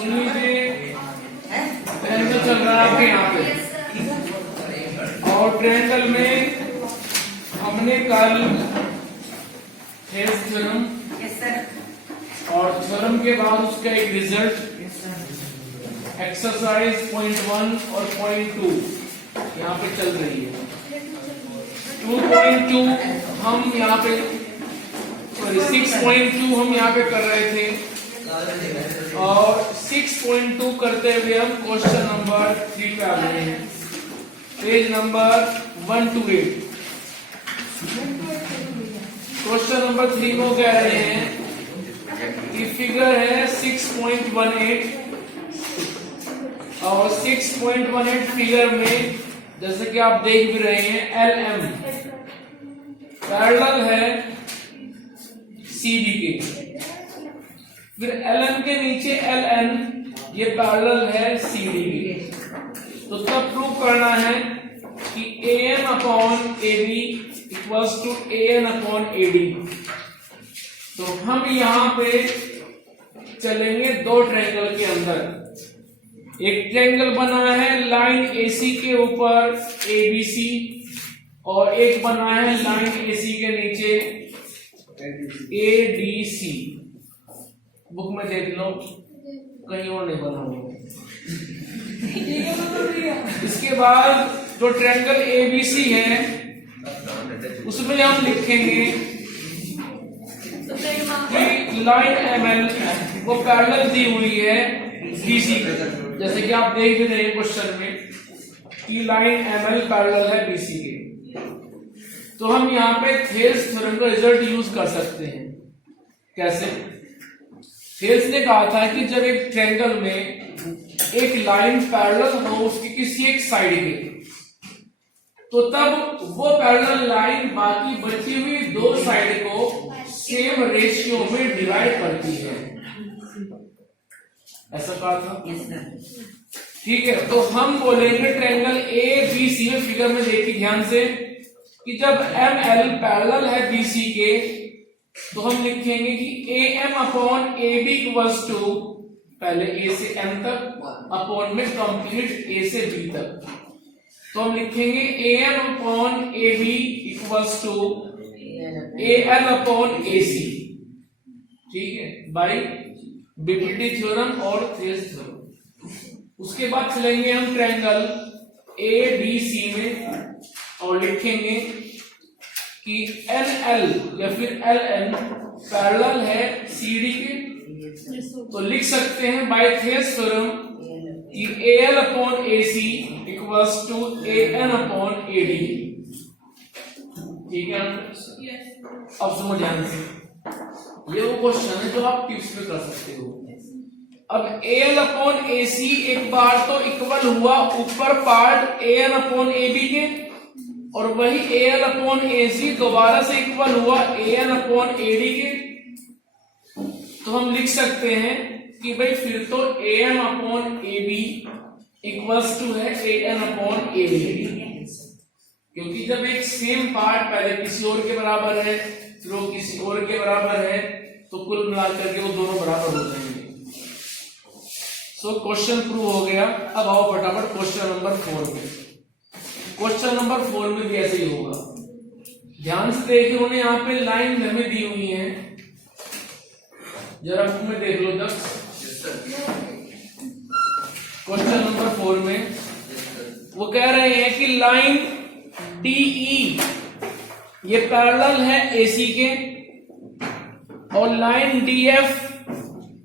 सुन लीजिए, ट्रायंगल चल रहा है आपके यहाँ पे, और ट्रायंगल में हमने कल हेल्स थ्योरम और थ्योरम के बाद उसका एक रिजल्ट एक्सरसाइज 0.1 और 0.2 यहाँ पे चल रही है। 2.2 हम यहाँ पे 6.2 हम यहाँ पे कर रहे थे, और 6.2 करते हुए हम क्वेश्चन नंबर 3 पे आ गए हैं, पेज नंबर 128। क्वेश्चन नंबर 3 को कह रहे हैं कि फिगर है 6.18, और 6.18 फिगर में जैसे कि आप देख भी रहे हैं LM पैरेलल है CD के, फिर LM के नीचे LN ये पैरेलल है CD के। तो तब प्रूव करना है कि AN upon AB equals to AN upon AD। तो हम यहाँ पे चलेंगे दो ट्रायंगल के अंदर। एक ट्रायंगल बना है लाइन AC के ऊपर ABC, और एक बना है लाइन AC के नीचे ADC। बुक में देख लो, कहीं और नहीं बना हुआ। इसके बाद जो ट्रायंगल ABC है उसमें हम लिखेंगे कि लाइन ML वो पैरेलल दी हुई है BC के, जैसे कि आप देख भी रहे हैं क्वेश्चन में कि लाइन ML पैरेलल है BC के। तो हम यहाँ पे थेल्स थ्योरम का रिजल्ट यूज कर सकते हैं। कैसे? थेल्स ने कहा था कि जब एक ट्रायंगल में एक लाइन पैरेलल हो उसकी किसी एक साइड के, तो तब वो पैरेलल लाइन बाकी बची हुई दो साइड को सेम रेशियो में डिवाइड करती है, ऐसा कहा था। ठीक है, तो हम बोलेंगे ट्रायंगल ABC में फिगर में देखिए ध्यान से कि जब ML पैरेलल है BC के, तो हम लिखेंगे कि AM upon AB equals to पहले A से M तक अपॉन में कंप्लीट A से B तक। तो हम लिखेंगे AM upon AB equals to AL upon AC। ठीक है, बाई बीपीटी थ्योरम और थेल्स थ्योरम। उसके बाद चलेंगे हम ट्रायंगल ABC में और लिखेंगे कि NL या फिर LN पैरेलल है CD के। तो लिख सकते हैं बाय थेल्स थ्योरम कि AL upon AC equals to AN upon AD। ठीक है, अब समझ ध्यान से, ये वो क्वेश्चन है जो आप टिप्स में कर सकते हो। अब AL अपॉन AC एक बार तो इक्वल हुआ ऊपर पार्ट AN अपॉन AB के, और वही AL अपॉन AC दोबारा से इक्वल हुआ AN अपॉन AD के। तो हम लिख सकते हैं कि भाई फिर तो AM upon AB equals to है AN अपॉन AD, क्योंकि जब एक सेम पार्ट पहले किसी और के बराबर है फिर वो किसी और के बराबर है, तो कुल मिलाकर के वो दोनों बराबर हो जाएंगे। सो क्वेश्चन प्रूव हो गया। अब आओ फटाफट क्वेश्चन नंबर 4 पे। क्वेश्चन नंबर 4 में भी ऐसे ही होगा। ध्यान से देखिए, उन्होंने यहाँ पे लाइन हमें दी हुई है, जरा बुक में देख लो दस। क्वेश्चन नंबर 4 में वो कह रहे हैं कि लाइन DE ये पैरेलल है AC के, और लाइन DF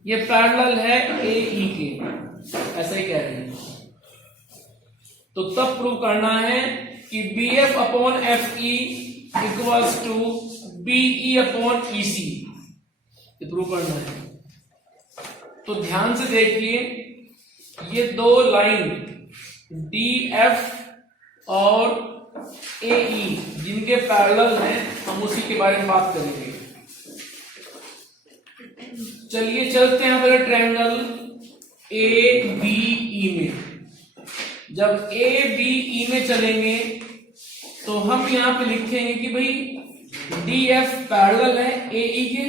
ये पैरेलल है AE के, ऐसा ही कह रहे हैं। तो तब प्रूव करना है कि BF upon FE equals to BE upon EC, ये प्रूव करना है। तो ध्यान से देखिए, ये दो लाइन DF और AE जिनके पैरेलल हैं, हम उसी के बारे में बात करेंगे। चलिए चलते हैं पहले ट्रायंगल ABE में। जब ABE में चलेंगे तो हम यहां पे लिखेंगे कि भाई DF पैरेलल है AE के,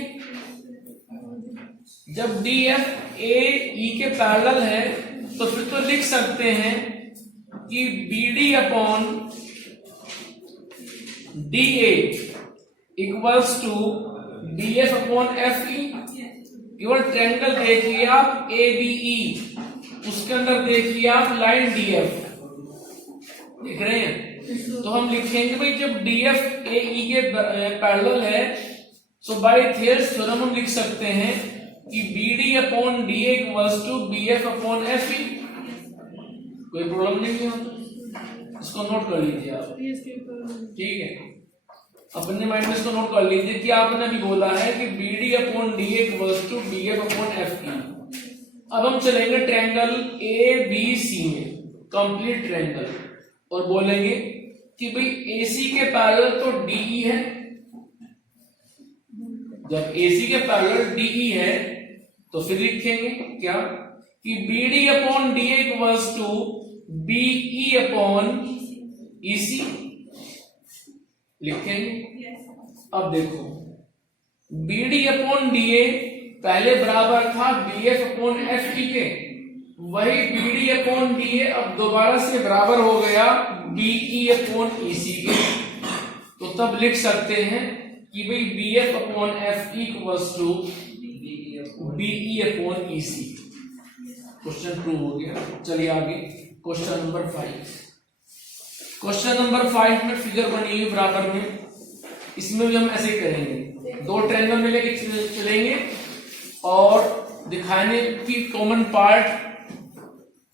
जब डी एफ ए ई के पैरेलल है तो फिर तो लिख सकते हैं कि B D upon D A equals to D F upon F E. केवल ट्रायंगल देखिए आप ए बी ई, उसके अंदर देखिए आप लाइन डी एफ, देख रहे हैं। तो हम लिखेंगे भाई जब डी एफ ए ई के पैरेलल है तो बाय थेल्स थ्योरम हम लिख सकते हैं कि B D upon D A equals to B F upon F E. कोई प्रॉब्लम नहीं है, इसको नोट कर लीजिए आप, ठीक है। अपने माइंड में इसको नोट कर लीजिए कि आपने अभी बोला है कि B D upon D A equals to B F upon F E. अब हम चलेंगे ट्रायंगल ए बी सी में, कंप्लीट ट्रायंगल, और बोलेंगे कि भाई AC के पैरेलल तो DE है। जब AC के पैरेलल DE है तो फिर लिखेंगे क्या कि BD upon DA equals to BE upon EC लिखेंगे। अब देखो BD अपॉन DA पहले बराबर था BF अपॉन FE के, वही BD अपॉन DA अब दोबारा से बराबर हो गया BE अपॉन EC के। तो तब लिख सकते हैं कि भाई BF upon FE equals to BE upon EC। Question prove हो गया। चलिए आगे क्वेश्चन नंबर 5। क्वेश्चन नंबर 5 में फिगर बनी हुई बराबर में, इसमें भी हम ऐसे करेंगे, दो ट्रायंगल में लेके चलेंगे और दिखाने की कॉमन पार्ट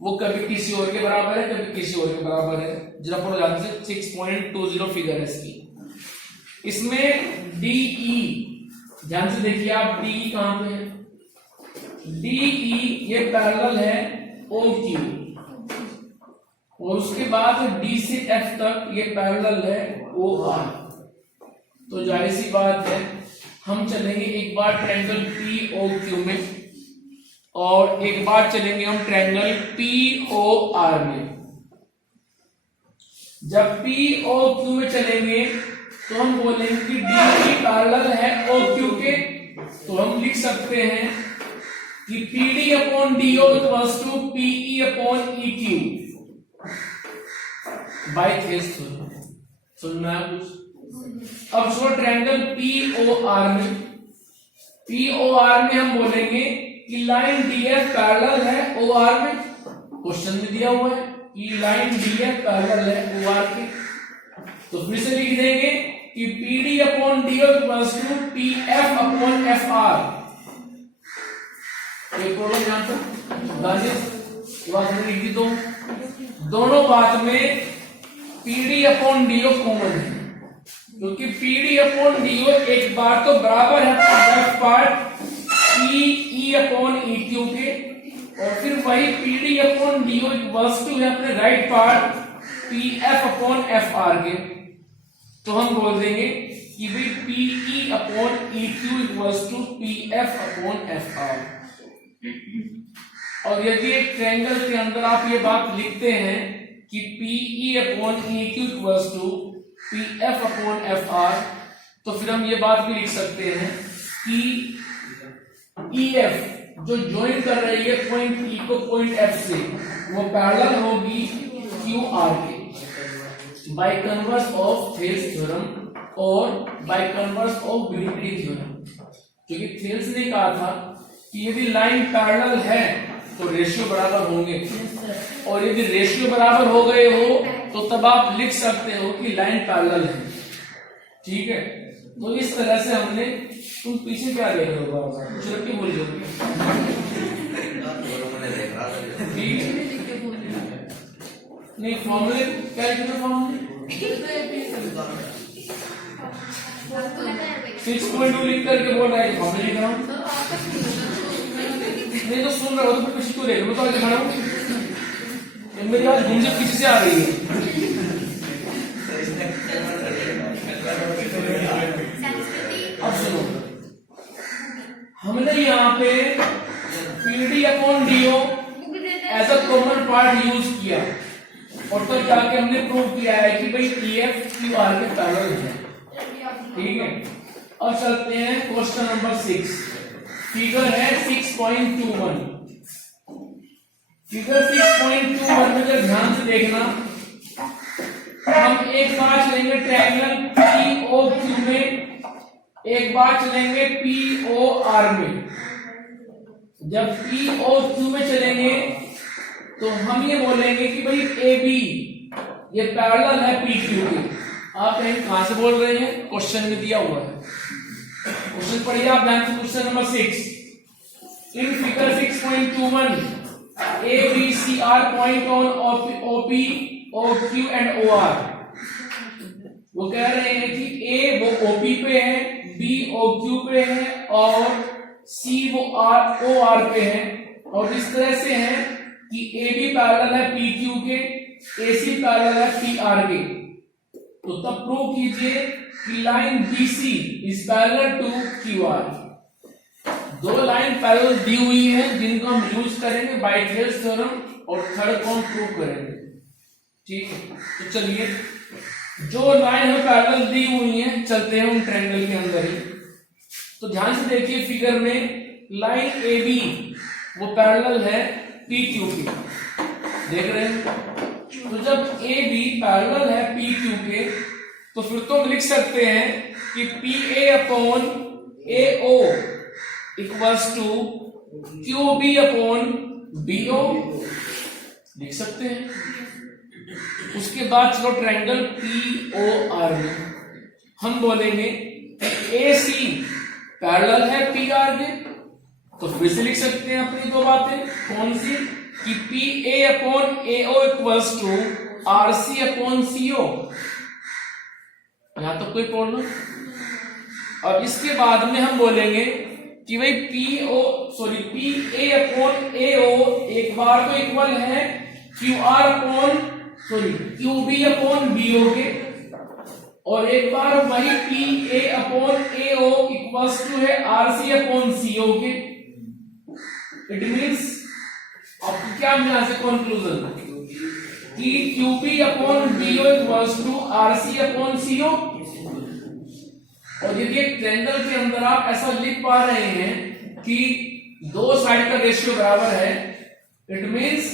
वो कभी किसी और के बराबर है, कभी किसी और के बराबर है। जरा फॉर ध्यान से 6.20 फिगर है इसकी। इसमें DE ध्यान से देखिए आप, DE कहां पे है? DE ये पैरेलल है OQ, और उसके बाद D से F तक ये पैरेलल है OR। तो जाहिर सी बात है हम चलेंगे एक बार ट्रायंगल POQ में और एक बार चलेंगे हम ट्रायंगल POR में। जब POQ में चलेंगे तो हम बोलेंगे कि DE पैरेलल है OQ के, तो हम लिख सकते हैं कि PD upon DO equals to PE upon EQ by Thales theorem. सुनना है कुछ? अब सुनो ट्रायंगल POR में, POR में हम बोलेंगे कि लाइन DF पैरेलल है OR में। क्वेश्चन में दिया हुआ है कि लाइन DF पैरेलल है OR के, तो फिर से लिख देंगे कि PD upon DO equals to PF upon FR। ये प्रॉब्लम यहां पर बात हमने लिखी, तो दोनों बात में PD अपॉन DO कॉमन है, क्योंकि PD अपॉन DO एक बार तो बराबर है left part PE upon EQ के, और फिर वही PD upon DO equals to है अपने right part PF upon FR के। तो हम बोल देंगे कि भाई PE upon EQ equals to PF upon FR। और यदि एक ट्रायंगल के अंदर आप ये बात लिखते हैं कि PE upon EQ equals to PF upon FR, तो फिर हम ये बात भी लिख सकते हैं कि EF जो ज्वाइन कर रही है पॉइंट E को पॉइंट F से, वो पैरेलल होगी QR के by converse of Thales theorem और by converse of BD theorem. क्योंकि थेल्स ने कहा था कि यदि लाइन पैरेलल है तो रेशियो बराबर होंगे, और यदि रेशियो बराबर हो गए हो तो तब आप लिख सकते हो कि लाइन पैरेलल है। ठीक है, तो इस तरह से हमने, तुम पीछे क्या देख रहे हो? कुछ रख के बोल जाओगे नहीं? फॉर्मूले क्या लिखना? फॉर्मूले 6.2 लिख करके बोल रहा है फॉर्मूले लिख रहा हूं। नहीं तो सुन रहा हो तो पीछे क्यों देख रहे हो? तो आगे खड़ा हूं, मेरी बात घूम से पीछे से आ रही है। अब सुनो, हमने यहाँ पे PD upon DO as a common part use किया, और तो जाके हमने प्रूव किया है कि भाई EF QR के पैरेलल है। ठीक है, अब चलते हैं क्वेश्चन नंबर 6। फिगर है 6.21। फिगर 6.21 में जब ध्यान से देखना, हम एक बार चलेंगे ट्रायंगल POQ में, एक बार चलेंगे POR में। जब POQ में चलेंगे तो हम ये बोलेंगे कि भाई AB ये पैरेलल है PQ के। आप कहां से बोल रहे हैं? क्वेश्चन में दिया हुआ है, क्वेश्चन पढ़िए आप ध्यान से। Question number 6, in figure 6.21 ABC are point on OP, OQ and OR। वो कह रहे हैं कि A वो OP पे है, B OQ पे है और C वो OR पे है, और इस तरह से है कि AB पैरेलल है PQ के, AC पैरेलल है PR के। तो तब प्रूव कीजिए कि line BC is parallel to QR। दो लाइन पैरेलल दी हुई है जिनको हम यूज करेंगे बाय थेल्स थ्योरम, और थर्ड को हम प्रूव करेंगे। ठीक है, तो चलिए जो लाइन हमें पैरेलल दी हुई है चलते हैं उन ट्रायंगल के अंदर ही। तो ध्यान से देखिए फिगर में लाइन AB वो पैरेलल है PQ की, देख रहे हैं? तो जब AB पैरेलल है PQ के, तो फिर तो हम लिख सकते हैं कि PA upon AO equals to QB upon BO, लिख सकते हैं। उसके बाद चलो ट्रायंगल POR में हम बोलेंगे AC पैरेलल है PR के, तो फिर से लिख सकते हैं अपनी दो बातें। कौन सी? कि PA upon AO equals to RC upon CO। यहां तक कोई प्रॉब्लम? और इसके बाद में हम बोलेंगे कि भाई PA अपॉन AO एक बार तो इक्वल है QB अपॉन BO के, और एक बार वही PA upon AO equals to है RC अपॉन CO के। इट मीन्स आपको क्या मिला से कंक्लूजन कि QB upon BO equals to RC upon CO। और यदि एक ट्रायंगल के अंदर आप ऐसा लिख पा रहे हैं कि दो साइड का रेशियो बराबर है, इट मीन्स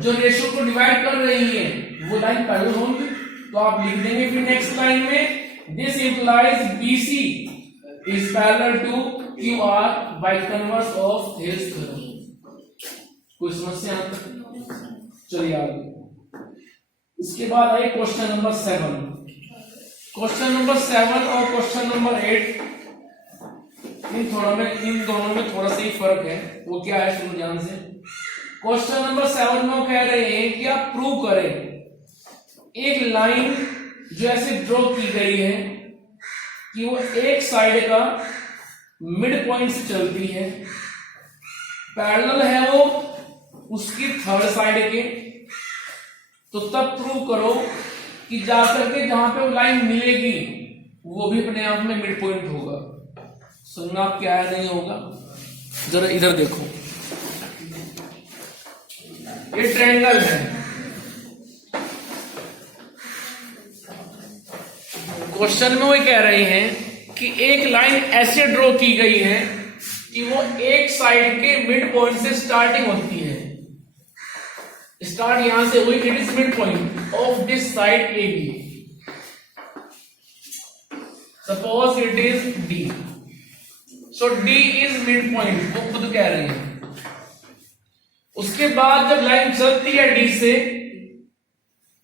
जो रेशियो को डिवाइड कर रही है वो लाइन पैरेलल होंगी। तो आप लिख देंगे फिर नेक्स्ट लाइन में, this implies BC is parallel to QR by converse of Thales theorem. कोई समस्या? चलिए आगे। इसके बाद आइए क्वेश्चन नंबर 7। क्वेश्चन नंबर 7 और क्वेश्चन नंबर 8 इन दोनों में थोड़ा सा ही फर्क है। वो क्या है सुनो ध्यान से। क्वेश्चन नंबर 7 में वो कह रहे हैं कि आप प्रूव करें एक लाइन जो ऐसे ड्रॉ की गई है कि वो एक साइड का मिड पॉइंट से चलती है, पैरेलल है वो उसकी थर्ड साइड के। तो तब प्रूव करो कि जाकर के जहां पे वो लाइन मिलेगी वो भी अपने आप में मिड पॉइंट होगा। सुनना आप क्या है नहीं होगा, जरा इधर देखो, ये ट्रायंगल है। क्वेश्चन में वो कह रहे हैं कि एक लाइन ऐसे ड्रॉ की गई है कि वो एक साइड के मिड पॉइंट से स्टार्टिंग होती है। स्टार्ट यहां से हुई, it is mid point of this side AB। Suppose it is D, so D is mid point, वो खुद कह रहे हैं। उसके बाद जब लाइन चलती है D से,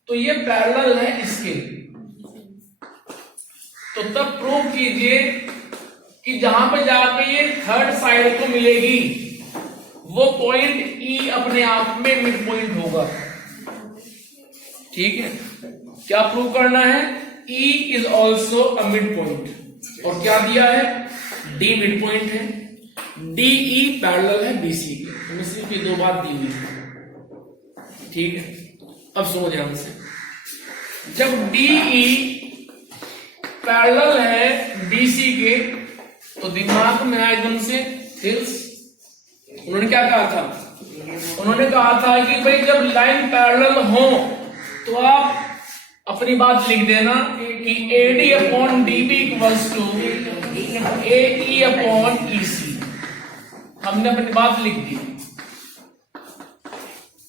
तो ये पैरेलल है इसके। तो तब प्रूव कीजिए कि जहां पे जाके ये थर्ड साइड को मिलेगी वो पॉइंट E अपने आप में मिड पॉइंट होगा। ठीक है, क्या प्रूव करना है? E is also a mid point. और क्या दिया है? D मिड पॉइंट है, DE पैरेलल है BC के। हमें सिर्फ ये दो बात दी हुई है। ठीक है, अब सुनो ध्यान से। जब DE पैरेलल है BC के, तो दिमाग में आया एकदम से हिल्स। उन्होंने क्या कहा था? उन्होंने कहा था कि भाई जब लाइन पैरेलल हो तो आप अपनी बात लिख देना कि AD upon DB equals to AE upon EC। हमने अपनी बात लिख दी,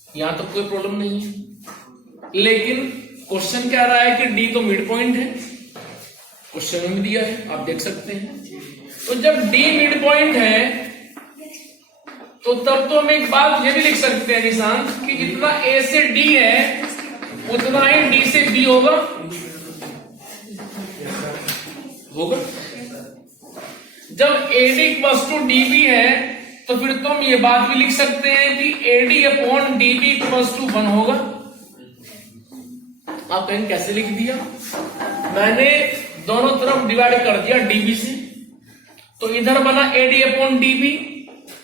यहां तो कोई प्रॉब्लम नहीं है। लेकिन क्वेश्चन कह रहा है कि डी तो मिड पॉइंट है, क्वेश्चन में दिया है, आप देख सकते हैं। तो जब डी मिड पॉइंट है तो तब तो हम एक बात ये भी लिख सकते हैं निशांत कि जितना ए से डी है उतना ही डी से बी होगा। जब एडी इक्वल्स टू डीबी है तो फिर तो हम ये बात भी लिख सकते हैं कि AD upon DB equals to 1 होगा। आप कहेंगे कैसे लिख दिया? मैंने दोनों तरफ डिवाइड कर दिया डीबी से, तो इधर बना एडी अपॉन डीबी,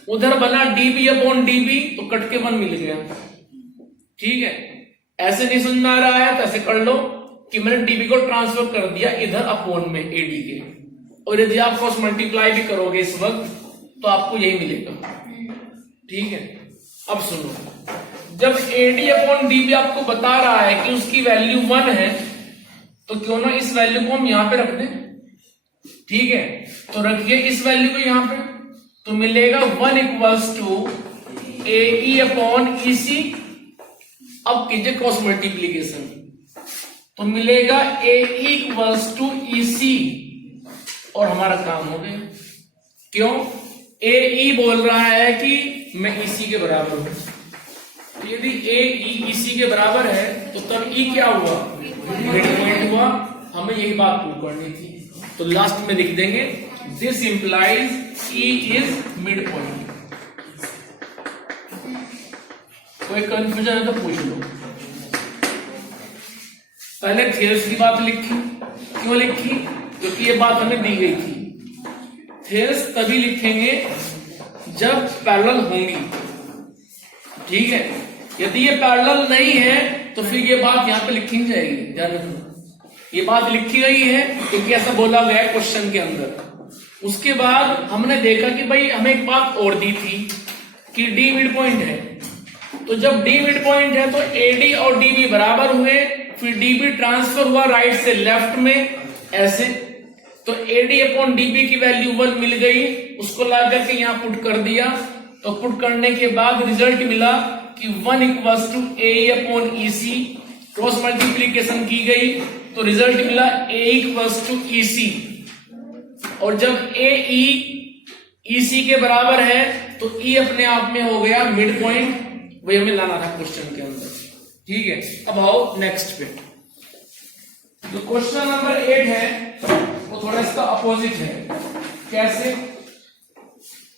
उधर बना डीबी अपॉन डीबी, तो कट के 1 मिल गया। ठीक है, ऐसे नहीं समझ में आ रहा है तो ऐसे कर लो कि मैंने डीबी को ट्रांसफर कर दिया इधर अपॉन में एडी के, और यदि आप क्रॉस मल्टीप्लाई भी करोगे इस वक्त तो आपको यही मिलेगा। ठीक है, अब सुनो, जब एडी अपॉन डीबी आपको बता रहा है कि उसकी वैल्यू 1 है तो क्यों ना इस वैल्यू को हम यहां पे रख दें। ठीक है, तो रखिए इस वैल्यू को यहां पे, तो मिलेगा 1 equals to A E upon E C. अब कीजिए क्रॉस मल्टीप्लीकेशन, तो मिलेगा ए इक्वल्स टू ई सी, और हमारा काम हो गया। क्यों? ए ई बोल रहा है कि मैं ई सी के बराबर हूं, तो यदि ए ई सी के बराबर है तो तब ई क्या हुआ? मिड पॉइंट हुआ। हमें यही बात प्रूव करनी थी, तो लास्ट में लिख देंगे this implies E is mid point. कोई कंफ्यूजन है तो पूछ लो। पहले थेरस की बात लिखी, क्यों लिखी? क्योंकि ये बात हमें दी गई थी। थेरस तभी लिखेंगे जब पैरेलल होंगी। ठीक है, यदि ये पैरेलल नहीं है तो फिर ये बात यहां पे लिखी नहीं जाएगी। ध्यान रखना, ये बात लिखी गई है क्योंकि ऐसा बोला गया है क्वेश्चन के अंदर। उसके बाद हमने देखा कि भाई हमें एक बात और दी थी कि डी मिड पॉइंट है, तो जब डी मिड पॉइंट है तो एडी और डीबी बराबर हुए, फिर डीबी ट्रांसफर हुआ राइट से लेफ्ट में ऐसे, तो एडी अपॉन डीबी की वैल्यू 1 मिल गई, उसको ला करके यहां पुट कर दिया। तो पुट करने के बाद रिजल्ट मिला कि 1 equals to A upon E C. Cross multiplication की गई तो रिजल्ट मिला ए इक्वल्स टू ई सी, और जब ए ई सी के बराबर है तो ई अपने आप में हो गया मिड पॉइंट। वही हमें लाना था क्वेश्चन के अंदर। ठीक है, अब आओ नेक्स्ट पे। जो क्वेश्चन नंबर 8 है वो थोड़ा इसका अपोजिट है। कैसे?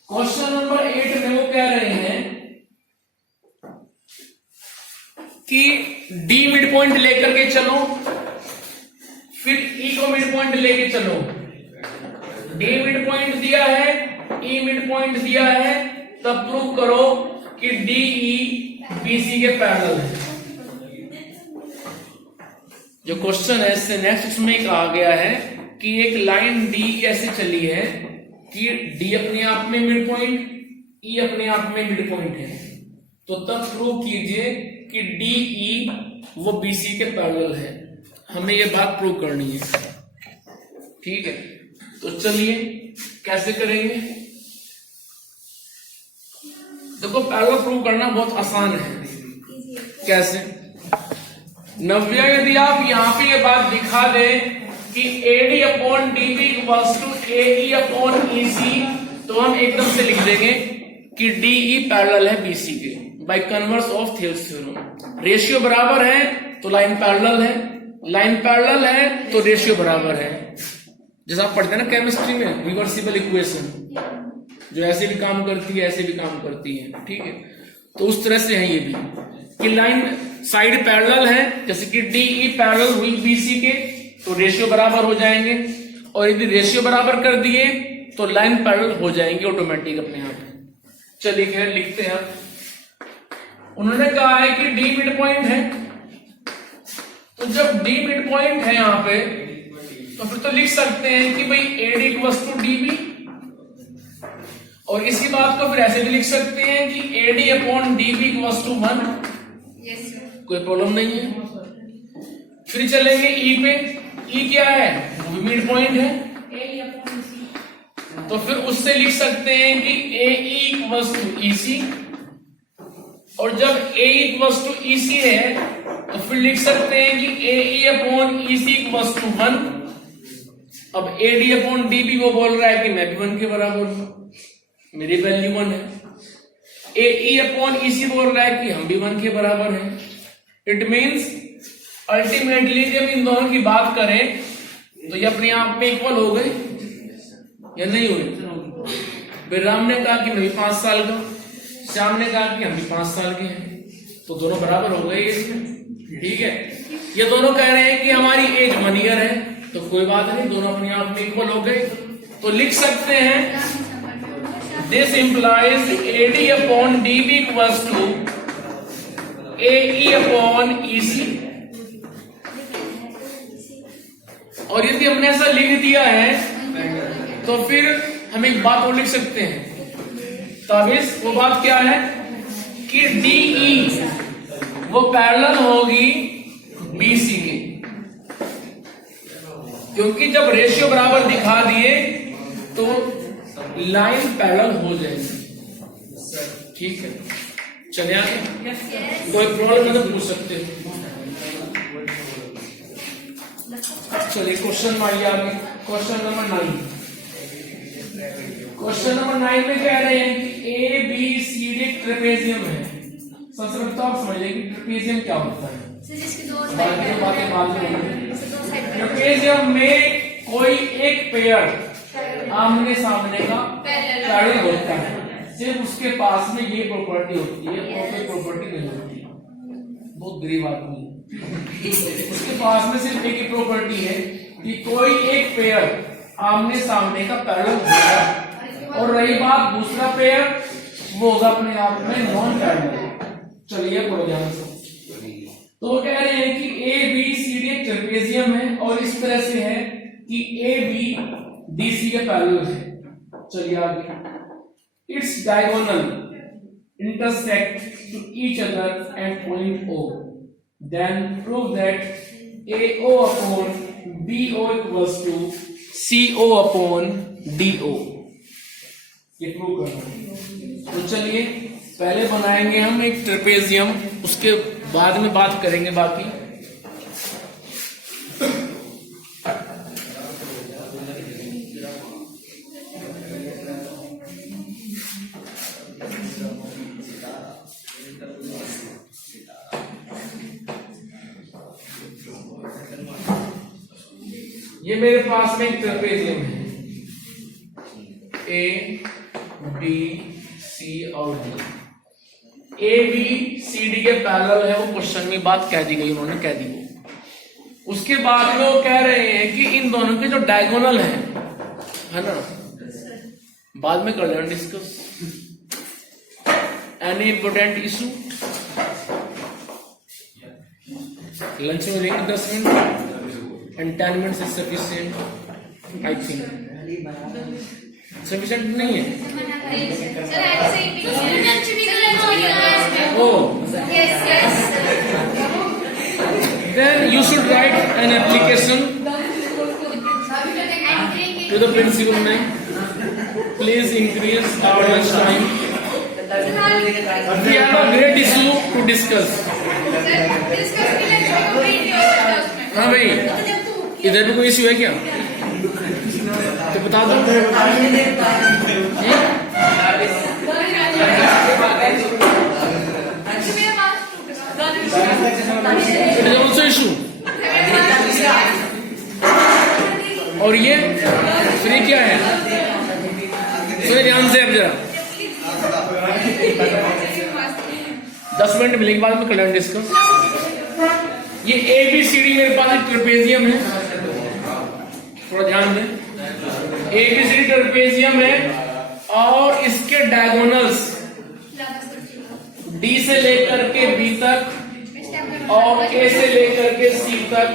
क्वेश्चन नंबर 8 में वो कह रहे हैं कि डी मिड पॉइंट लेकर के चलो, फिर ई को मिड पॉइंट लेके चलो। डी मिड पॉइंट दिया है, ई मिड पॉइंट दिया है, तब प्रूव करो कि डी ई बी सी के पैरेलल है। जो क्वेश्चन है इससे नेक्स्ट उसमें कहा गया है कि एक लाइन डी ऐसे चली है कि डी अपने आप में मिड पॉइंट, ई अपने आप में मिड पॉइंट है, तो तब प्रूव कीजिए कि डी ई वो बी सी के पैरेलल है। हमें ये बात प्रूव करनी है। ठीक है, तो चलिए कैसे करेंगे। देखो, पैरेलल प्रूव करना बहुत आसान है। कैसे? नव्या, यदि आप यहां पे ये बात दिखा दें कि AD upon DB equals to A E upon E C, तो हम एकदम से लिख देंगे कि डी ई पैरेलल है बी सी के by converse of Thales theorem. Ratio बराबर है तो लाइन पैरेलल है, लाइन पैरेलल है तो रेशियो बराबर है। जैसा आप पढ़ते हैं ना केमिस्ट्री में, रिवर्सिबल इक्वेशन, जो ऐसे भी काम करती है ऐसे भी काम करती है। ठीक है, तो उस तरह से है ये भी कि लाइन साइड पैरेलल है, जैसे कि डी ई पैरेलल हुई बी सी के तो रेशियो बराबर हो जाएंगे, और यदि रेशियो बराबर कर दिए तो लाइन पैरेलल हो जाएंगे ऑटोमेटिक अपने आप। चलिए खैर लिखते हैं। उन्होंने कहा है कि डी मिड पॉइंट है, तो जब डी मिड पॉइंट है यहां पे तो फिर तो लिख सकते हैं कि भाई एडी इक्वल्स टू डीबी, और इसी बात को फिर ऐसे भी लिख सकते हैं कि AD upon DB equals to 1। कोई प्रॉब्लम नहीं है। फिर चलेंगे ई पे। ई क्या है? वो भी मिड पॉइंट है। तो फिर उससे लिख सकते हैं कि ए इक्वल्स टू ईसी, और जब ए इक्वल्स टू ईसी है तो फिर लिख सकते हैं कि ए अपॉन ईसी इक्वल्स टू 1। अब ए डी अपॉन डी भी वो बोल रहा है कि मैं भी 1 के बराबर हूं, मेरी वैल्यू 1 है। ए अपॉन ईसी बोल रहा है कि हम भी 1 के बराबर हैं। इट मीन्स अल्टीमेटली जब इन दोनों की बात करें तो ये अपने आप में इक्वल हो गए या नहीं हुए? राम ने कहा कि मैं भी 5 साल का, श्याम ने कहा कि हम भी 5 साल के हैं, तो दोनों बराबर हो गए इसमें। ठीक है, ये दोनों कह रहे हैं कि हमारी एज 1 ईयर है, तो कोई बात नहीं, दोनों अपने आप में इक्वल हो गए। तो लिख सकते हैं this implies AD upon DB equals to AE upon EC। और यदि हमने ऐसा लिख दिया है तो फिर हम एक बात और लिख सकते हैं, ताबिज़। वो बात क्या है कि DE वो पैरेलल होगी BC के, क्योंकि जब रेशियो बराबर दिखा दिए तो लाइन पैरेलल हो जाएगी। ठीक है, चलिए आगे। कोई प्रॉब्लम है तो पूछ सकते हो। चलिए क्वेश्चन मारिए आगे। Question number 9। क्वेश्चन नंबर 9 में कह रहे हैं कि A B C D trapezium है। सबसे पहले तो आप समझिए कि ट्रेपेजियम क्या होता है। ट्रेपेजियम में कोई एक पेयर आमने सामने का पैरेलल होता है, सिर्फ उसके पास में ये प्रॉपर्टी होती है और कोई प्रॉपर्टी नहीं होती। बहुत गरीब आदमी उसके पास में सिर्फ एक ही प्रॉपर्टी है कि कोई एक पेयर आमने सामने का पैरेलल होगा, और रही बात दूसरा पेयर, वो होगा अपने आप में नॉन पैरेलल। चलिए पढ़ो ध्यान से। तो वो कह रहे हैं कि ए बी सी डी एक ट्रेपेजियम है और इस तरह से है कि ए बी डी सी के पैरेलल है। चलिए आगे। Its diagonal intersect to each other and point O. Then prove that AO upon BO equals to CO upon DO. ये प्रूव करना है। तो चलिए पहले बनाएंगे हम एक ट्रेपेजियम, उसके बाद में बात करेंगे बाकी। ये मेरे पास में एक ट्रेपेजियम है, ए बी सी और D. A B C D के पैरेलल है, वो क्वेश्चन में बात कह दी गई, उन्होंने कह दी। उसके बाद में वो कह रहे हैं कि इन दोनों के जो डायगोनल है ना, बाद में कर लेना discuss. Any important issue lunch में लेंगे 10 minute and 10 minutes is sufficient, I think. Sufficient नहीं है? Oh. Yes. Then you should write an application to the principal ma'am. Please increase our lunch time. We have a great issue to discuss. हाँ भाई, इधर भी कोई issue है क्या? तो बता दो। इशू और ये फ्री क्या है? सुनिए ध्यान से अब जरा, 10 मिनट मिलेंगे बाद में कलर डिस्कस। ये ए बी सी डी मेरे पास एक ट्रेपेजियम है, थोड़ा ध्यान दें। A B C D trapezium है और इसके डायगोनल्स डी से लेकर के बी तक और ए से लेकर के सी तक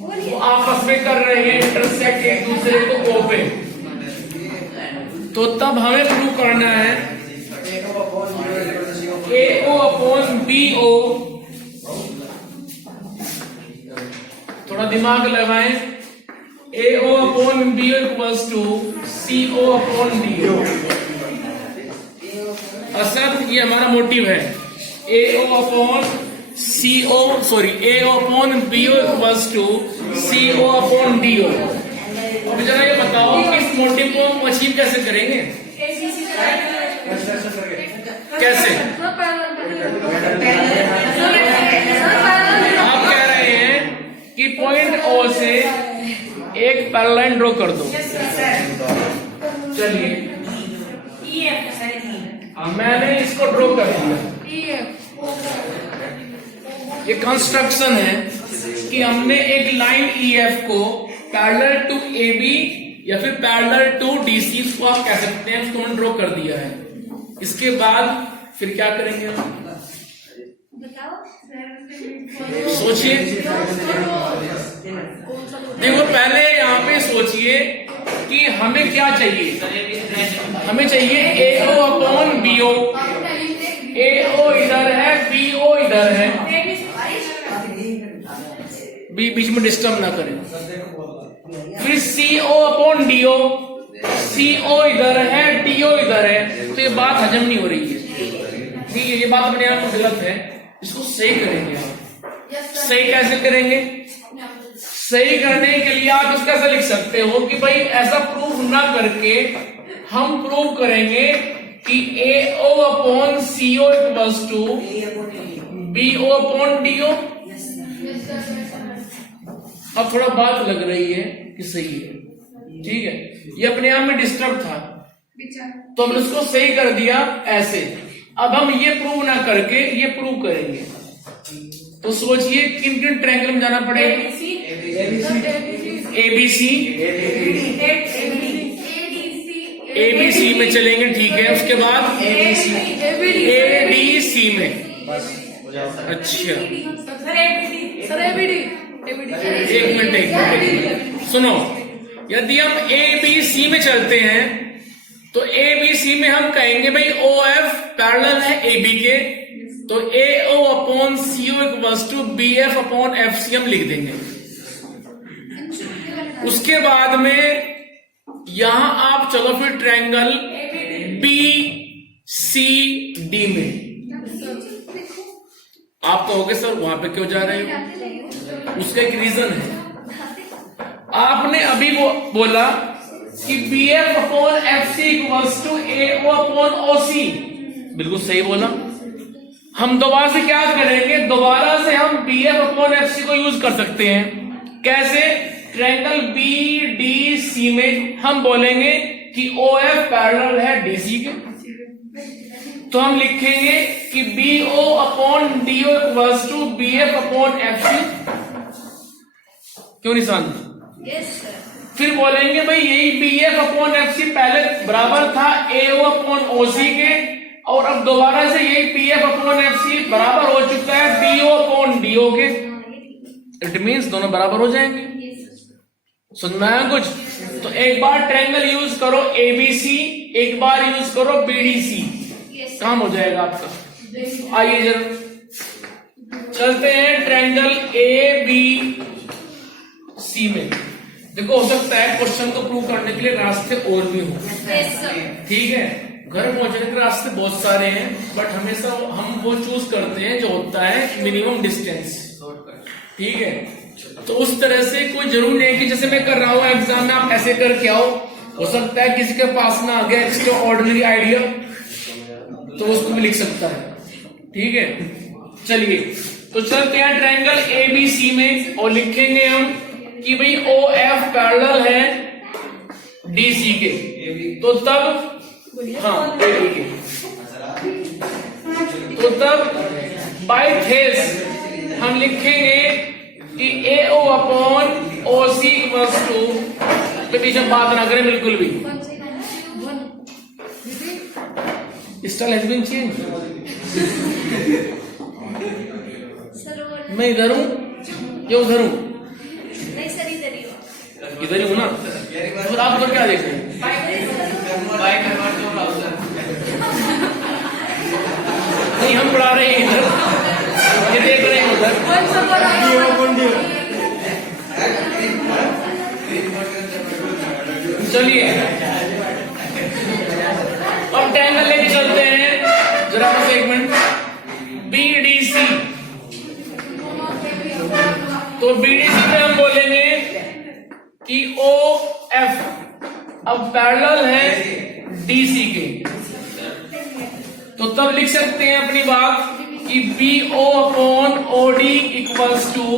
वो आपस में कर रहे हैं इंटरसेक्ट एक दूसरे को ओ पे। तो तब हमें प्रूव करना है ए ओ अपॉन बी ओ। थोड़ा दिमाग लगाएं। AO upon BO equals to CO upon DO। असद ये हमारा मोटिव है, AO upon CO sorry AO upon BO equals to CO upon DO। अब जरा ये बताओ कि इस मोटिव को हम अचीव कैसे करेंगे? कैसे? आप कह रहे हैं कि पॉइंट O से एक पैरेलल ड्रॉ कर दो। चलिए मैंने इसको ड्रॉ कर दिया। ये कंस्ट्रक्शन है कि हमने एक लाइन EF को पैरेलल टू AB या फिर पैरेलल टू DC, इसको आप कह सकते हैं, उसको हमने ड्रॉ कर दिया है। इसके बाद फिर क्या करेंगे हम? सोचिए, देखो पहले यहाँ पे सोचिए कि हमें क्या चाहिए। हमें चाहिए AO अपॉन BO। AO इधर है, BO इधर है, बीच में डिस्टर्ब ना करें। फिर CO अपॉन DO, CO इधर है, DO इधर है, तो ये बात हजम नहीं हो रही है। ठीक है, ये बात अपने आप में गलत है, इसको सही करेंगे आप। सही कैसे करेंगे? सही करने के लिए आप इसका ऐसा लिख सकते हो कि भाई ऐसा प्रूफ ना करके हम प्रूव करेंगे कि AO upon CO equals to BO upon DO। अब थोड़ा बात लग रही है कि सही है, ठीक है, ये अपने आप में डिस्टर्ब था तो हमने उसको सही कर दिया ऐसे। अब हम ये प्रूव ना करके ये प्रूव करेंगे, तो सोचिए किन किन ट्रायंगल में जाना पड़ेगा? ABC, ABC में चलेंगे, ठीक है। उसके बाद ADC में। अच्छा एक मिनट सुनो, यदि हम ABC में चलते हैं तो ABC में हम कहेंगे भाई OF पैरेलल है AB के, तो AO upon CO equals to BF upon FC हम लिख देंगे। उसके बाद में यहां आप चलो फिर ट्रायंगल BCD में। आप कहोगे सर वहां पे क्यों जा रहे हो? उसका एक रीजन है। आपने अभी वो बोला कि BF upon FC equals to AO upon OC, बिल्कुल सही बोला। हम दोबारा से क्या करेंगे? दोबारा से हम BF अपॉन FC को यूज कर सकते हैं। कैसे? ट्रायंगल BDC में हम बोलेंगे कि OF पैरेलल है DC के, तो हम लिखेंगे कि BO upon DO equals to BF upon FC। क्यों निशान? Yes sir. फिर बोलेंगे भाई यही BF अपॉन FC पहले बराबर था AO अपॉन OC के, और अब दोबारा से यही BF अपॉन FC बराबर हो चुका है BO अपॉन DO के। इट मीन्स दोनों बराबर हो जाएंगे। समझ में आया कुछ? तो एक बार ट्रायंगल यूज करो ABC, एक बार यूज करो BDC, काम हो जाएगा आपका। आइए जरा चलते हैं ट्रायंगल ABC में। देखो हो सकता है क्वेश्चन को प्रूव करने के लिए रास्ते और भी हों, ठीक है, घर पहुंचने के रास्ते बहुत सारे हैं, बट हमेशा हम वो चूज करते हैं जो होता है मिनिमम डिस्टेंस, ठीक है। तो उस तरह से कोई जरूरी नहीं कि जैसे मैं कर रहा हूं एग्जाम में आप ऐसे करके आओ, हो सकता है किसी के पास ना आ गया इसके ऑर्डिनरी आइडिया, तो उसको भी लिख सकता है, ठीक है। चलिए तो चलते हैं ट्रायंगल ABC में और लिखेंगे हम कि भाई OF पैरेलल है DC के, तो तब AB के, तो तब बाय थेस हम लिखेंगे कि AO upon OC equals to, तो पीछे बात ना करें बिल्कुल भी, स्टाइल हैज बीन चेंज। मैं इधर हूं या उधर हूं? नहीं सर, इधर ही हो। इधर ही हूं ना, फिर आप उधर क्या देख रहे हैं? नहीं हम पढ़ा रहे हैं इधर, ये देख रहे हैं उधर। चलिए अब ट्रायंगल लेके चलते हैं जरा बस एक मिनट। BDC, तो BDC में हम बोलेंगे कि OF अब पैरेलल है DC के, तो तब लिख सकते हैं अपनी बात कि BO upon OD equals to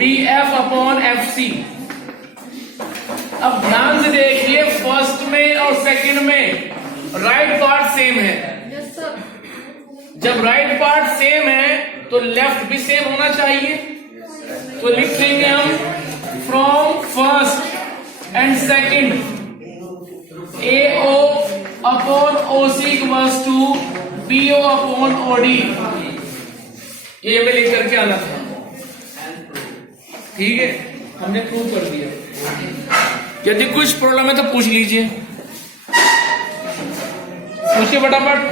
BF upon FC। अब ध्यान से देखिए, फर्स्ट में और सेकंड में राइट पार्ट सेम है। Yes sir. जब राइट पार्ट सेम है तो लेफ्ट भी सेम होना चाहिए, तो लिख देंगे हम from first and second AO upon OC equals to BO upon OD। ये हमें लिख करके आना था, ठीक है, हमने प्रूव कर दिया। यदि कुछ प्रॉब्लम है तो पूछ लीजिए, पूछिए फटाफट।